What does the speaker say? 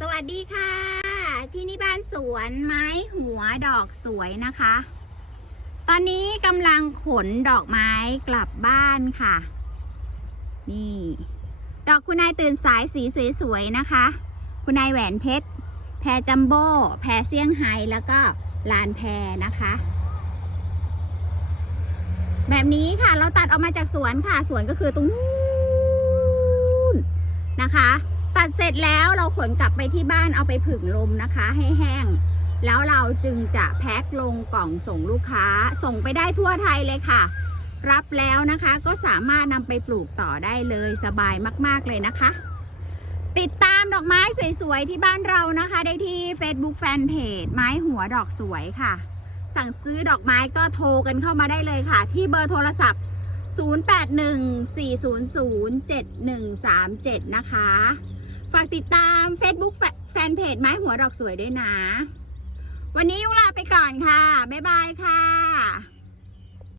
สวัสดีค่ะ ที่นี่บ้านสวนไม้หัวดอกสวยนะคะ ตอนนี้กำลังขนดอกไม้กลับบ้านค่ะ นี่ ดอกคุณนายตื่นสายสีสวยๆนะคะ คุณนายแหวนเพชร แพรจัมโบ้ แพรเซี่ยงไฮ้แล้วก็ลานแพรนะคะ แบบนี้ค่ะเราตัดออกมาจากสวนค่ะ สวนก็คือตรงนู้นนะคะ ตัดเสร็จแล้วเราขนกลับไปที่บ้านเอาไปผึ่งลมนะคะ ให้แห้ง แล้วเราจึงจะแพ็คลงกล่องส่งลูกค้า ส่งไปได้ทั่วไทยเลยค่ะ รับแล้วนะคะก็สามารถนำไปปลูกต่อได้เลยสบายมาก ๆ เลยนะคะ ติดตามดอกไม้สวย ๆ ที่บ้านเรานะคะ ได้ที่ Facebook Fanpage ไม้หัวดอกสวยค่ะ สั่งซื้อดอกไม้ก็โทรกันเข้ามาได้เลยค่ะ ที่เบอร์โทรศัพท์0814007137 นะคะ ฝากติดตาม Facebook แฟนเพจไม้หัวดอกสวยด้วยนะ วันนี้ยุลาไปก่อนค่ะ บ๊ายบายค่ะ